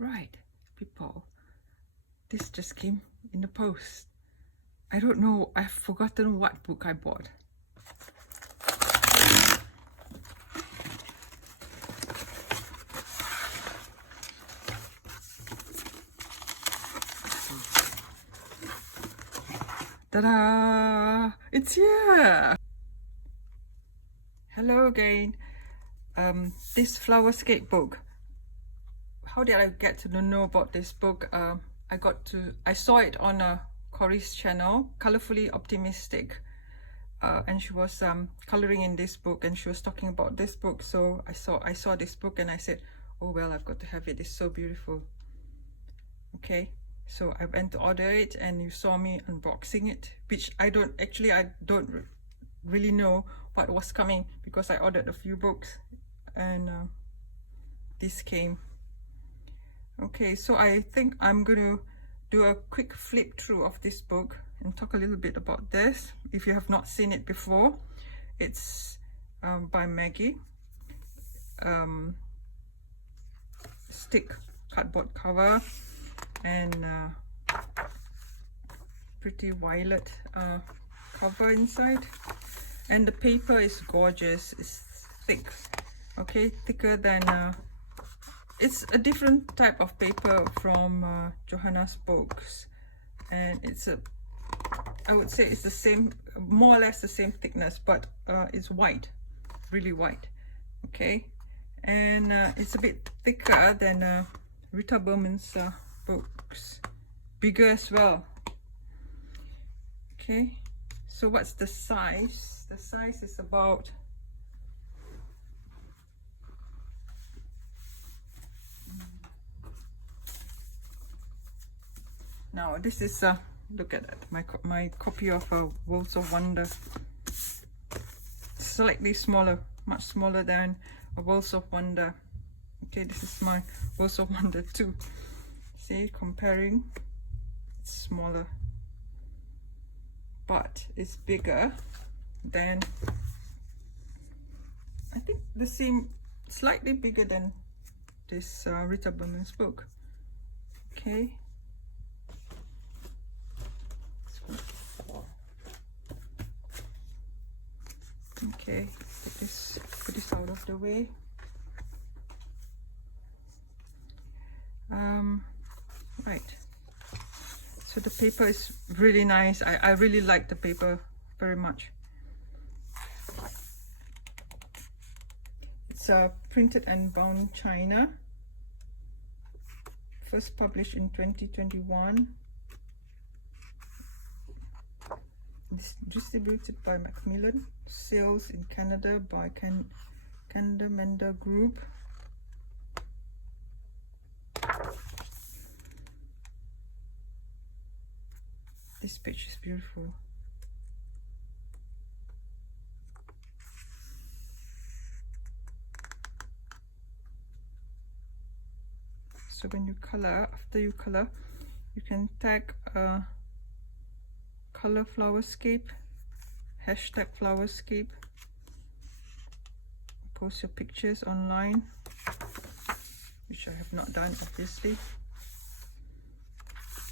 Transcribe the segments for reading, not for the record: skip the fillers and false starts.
Right, people, this just came in the post. I don't know, I've forgotten what book I bought. Ta-da! It's here! Hello again. This Flowerscape book. How did I get to know about this book? I saw it on Corey's channel, Colorfully Optimistic, and she was coloring in this book, and she was talking about this book. So I saw this book, and I said, oh well, I've got to have it. It's so beautiful. Okay, so I went to order it, and you saw me unboxing it, which I don't really know what was coming, because I ordered a few books, and this came. Okay, so I think I'm gonna do a quick flip through of this book and talk a little bit about this. If you have not seen it before, it's by Maggie. Stick cardboard cover, and pretty violet cover inside, and the paper is gorgeous. It's thick, okay, thicker than it's a different type of paper from Johanna's books, and I would say it's the same, more or less the same thickness, but it's white, really white. Okay, and it's a bit thicker than Rita Berman's books, bigger as well. Okay, so what's the size? The size is about now this is look at that, my copy of Worlds of Wonder, slightly smaller, much smaller than Worlds of Wonder. Okay, this is my Worlds of Wonder 2. See, comparing, it's smaller, but it's bigger than, I think the same, slightly bigger than this Rita Berman's book. Okay, okay, put this out of the way. Right, so the paper is really nice. I really like the paper very much. It's printed and bound China, first published in 2021. It's distributed by Macmillan, sales in Canada by Candamenda Group. This page is beautiful. So when you color, after you color, you can tag color Flowerscape, hashtag Flowerscape, post your pictures online, which I have not done, obviously.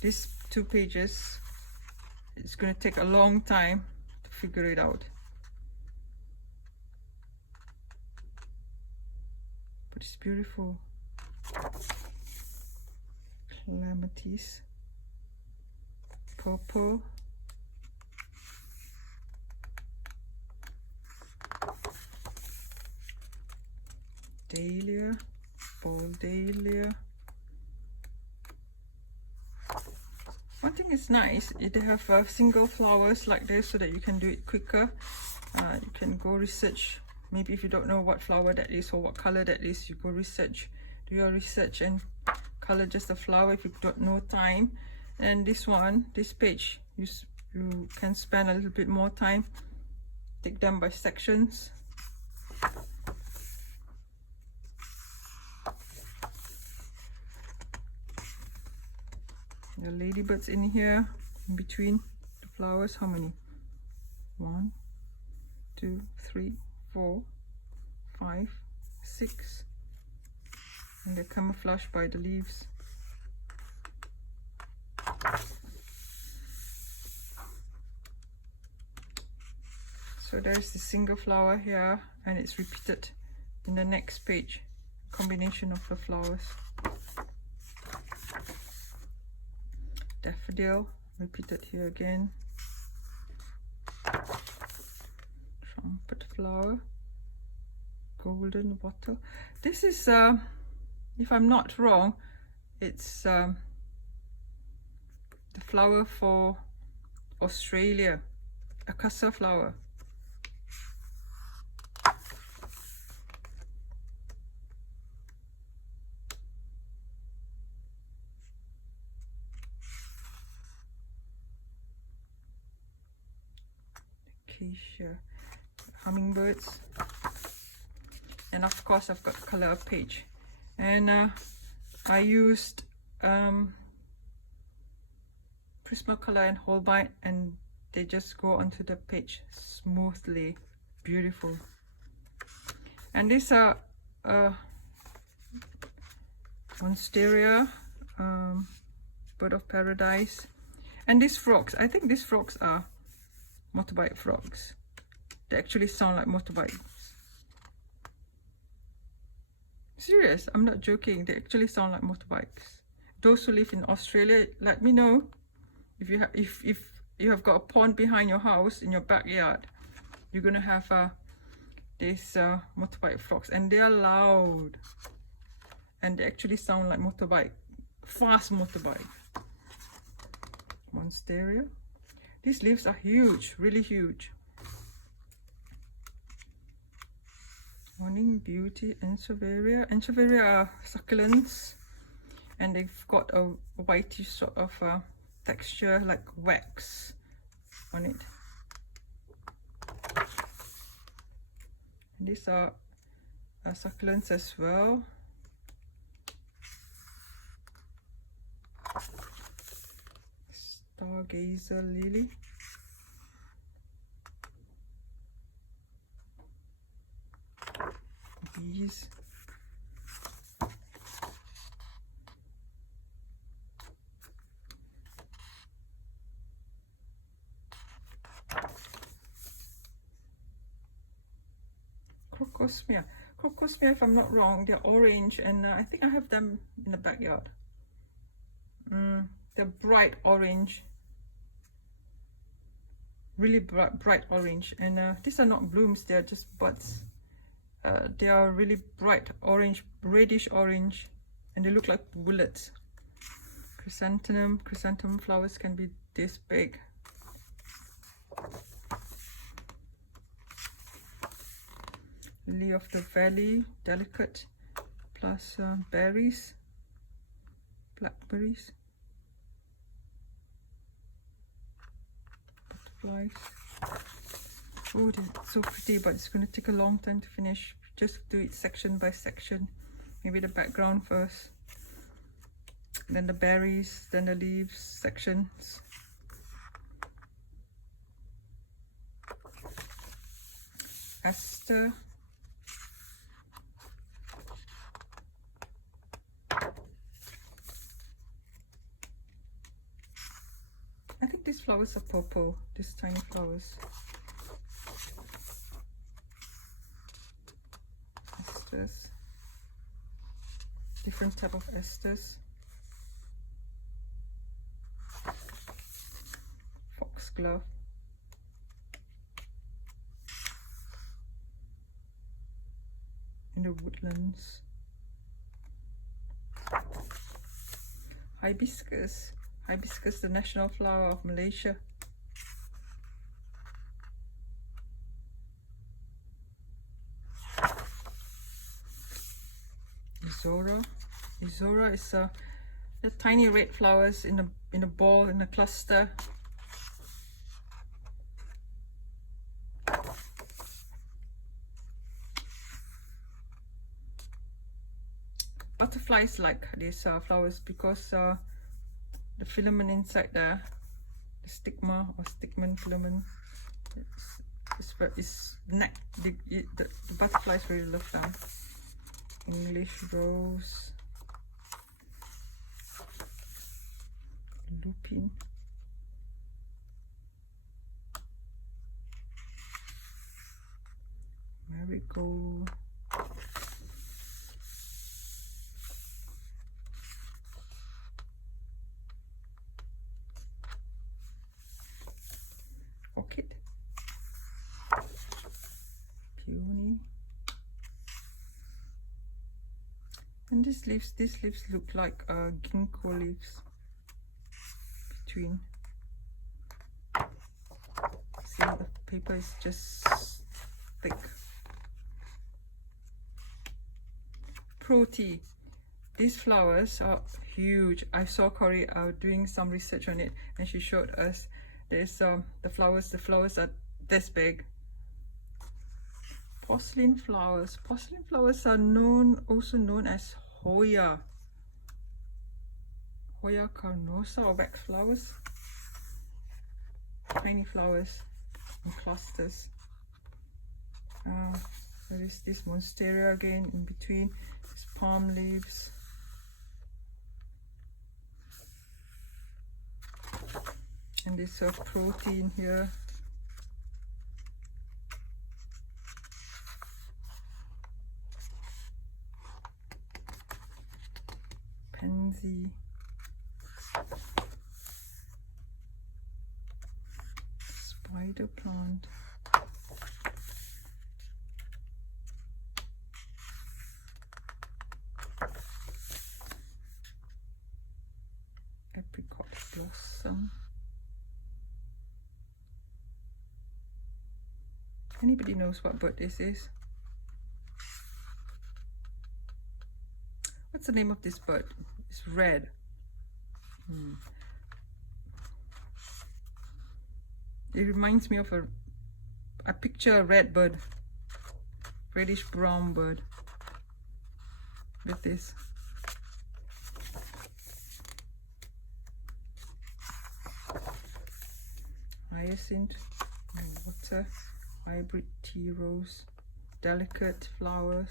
These 2 pages, it's going to take a long time to figure it out, but it's beautiful. Calamities, purple, dahlia, ball dahlia. One thing is nice, they have single flowers like this, so that you can do it quicker. You can go research, maybe if you don't know what flower that is or what color that is, you go research, do your research and color just the flower if you don't know time. And this one, this page, you can spend a little bit more time, take them by sections. The ladybirds in here, in between the flowers. How many? 1, 2, 3, 4, 5, 6. And they're camouflaged by the leaves. So there's the single flower here, and it's repeated in the next page, combination of the flowers. Daffodil repeated here again. Trumpet flower, golden bottle. This is if I'm not wrong, it's the flower for Australia, a Acacia flower. Acacia, hummingbirds, and of course I've got color page, and I used Prismacolor and Holbein, and they just go onto the page smoothly, beautiful. And these are Monstera, bird of paradise, and these frogs. I think these frogs are motorbike frogs. They actually sound like motorbikes. Serious, I'm not joking. They actually sound like motorbikes. Those who live in Australia, let me know if you have got a pond behind your house in your backyard. You're gonna have these motorbike frogs, and they are loud, and they actually sound like motorbike, fast motorbike. Monstera. These leaves are huge, really huge. Morning Beauty, Encheveria. Encheveria are succulents, and they've got a whitish sort of texture, like wax on it. And these are succulents as well. Stargazer lily. Bees. Crocosmia. Crocosmia, if I'm not wrong, they're orange, and I think I have them in the backyard. They're bright orange, really bright orange, and these are not blooms, they are just buds. They are really bright orange, reddish orange, and they look like bullets. Chrysanthemum flowers can be this big. Lily of the valley, delicate, plus berries, blackberries, butterflies. Oh, it's so pretty, but it's going to take a long time to finish. Just do it section by section. Maybe the background first, then the berries, then the leaves sections. Aster. I think these flowers are purple, these tiny flowers. Asters. Different type of asters. Foxglove. In the woodlands. Hibiscus. Hibiscus, the national flower of Malaysia. Izora. Izora is the tiny red flowers in a ball, in a cluster. Butterflies like these flowers because the filament inside there, the stigma or stigman filament, is neck. The butterflies really love them. English rose, lupin, go. Orchid, peony, and these leaves look like ginkgo leaves between. See, the paper is just thick. Proti. These flowers are huge. I saw Corey doing some research on it, and she showed us there's the flowers are this big. Porcelain flowers. Porcelain flowers are also known as Hoya carnosa, or wax flowers. Tiny flowers in clusters. There is this monstera again in between. These palm leaves. And this protein here. Pansy. Spider plant. Apricot blossom. Anybody knows what bird this is? What's the name of this bird? It's red. It reminds me of I picture a red bird, reddish brown bird with this. Hyacinth, water, hybrid tea rose, delicate flowers.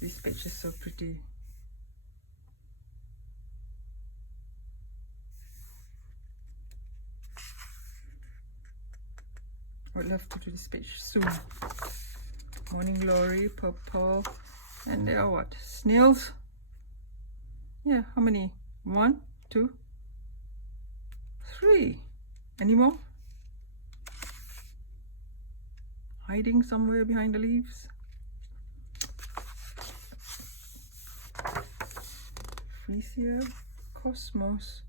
This page is so pretty. I'd love to do this page soon. Morning glory, purple, and there are what? Snails? Yeah, how many? 1, 2, 3. Any more? Hiding somewhere behind the leaves. Freesia, cosmos.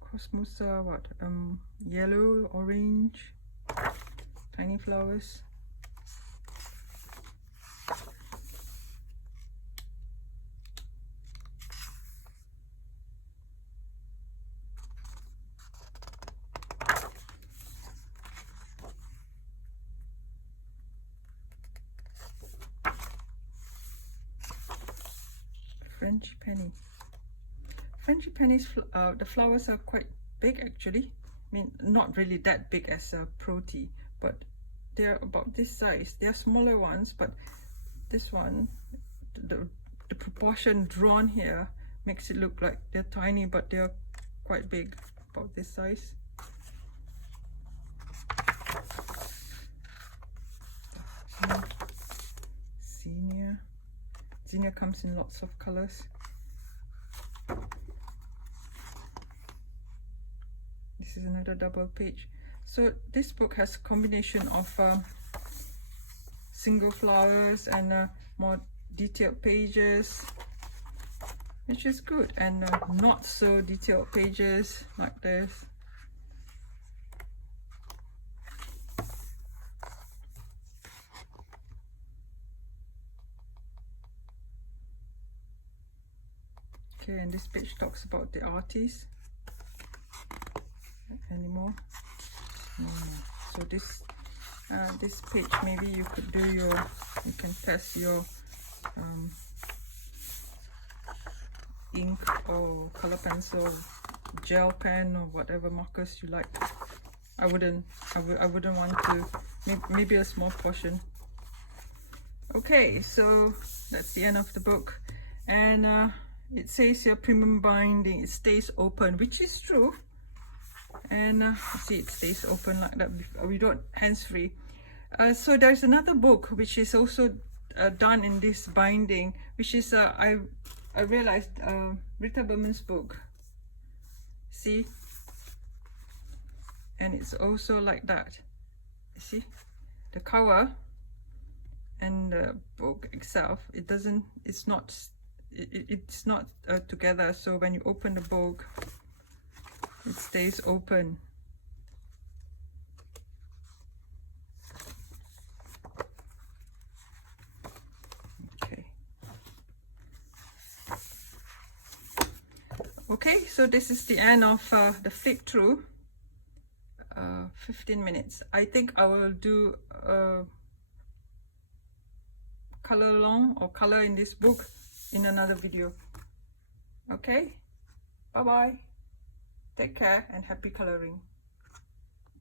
Cosmos are what? Yellow, orange, tiny flowers. Frangipani. Frangipanis, the flowers are quite big actually. I mean, not really that big as a Proti, but they're about this size. They're smaller ones, but this one, the proportion drawn here makes it look like they're tiny, but they're quite big, about this size. Zinnia. Zinnia comes in lots of colors. This is another double page. So this book has a combination of single flowers and more detailed pages, which is good, and not so detailed pages like this. Okay, and this page talks about the artist. Any more? No more. So this page, maybe you could do you can test your ink or color pencil, gel pen, or whatever markers you like. I wouldn't want to. Maybe a small portion. Okay, so that's the end of the book, and it says your premium binding, it stays open, which is true. And see, it stays open like that. We don't hands-free. So there's another book which is also done in this binding, which is I realized Rita Berman's book. See, and it's also like that. See, the cover and the book itself, it's not together. So when you open the book, it stays open. Okay, so this is the end of the flip through. 15 minutes. I think I will do color along or color in this book in another video. Okay, bye bye, take care and happy coloring.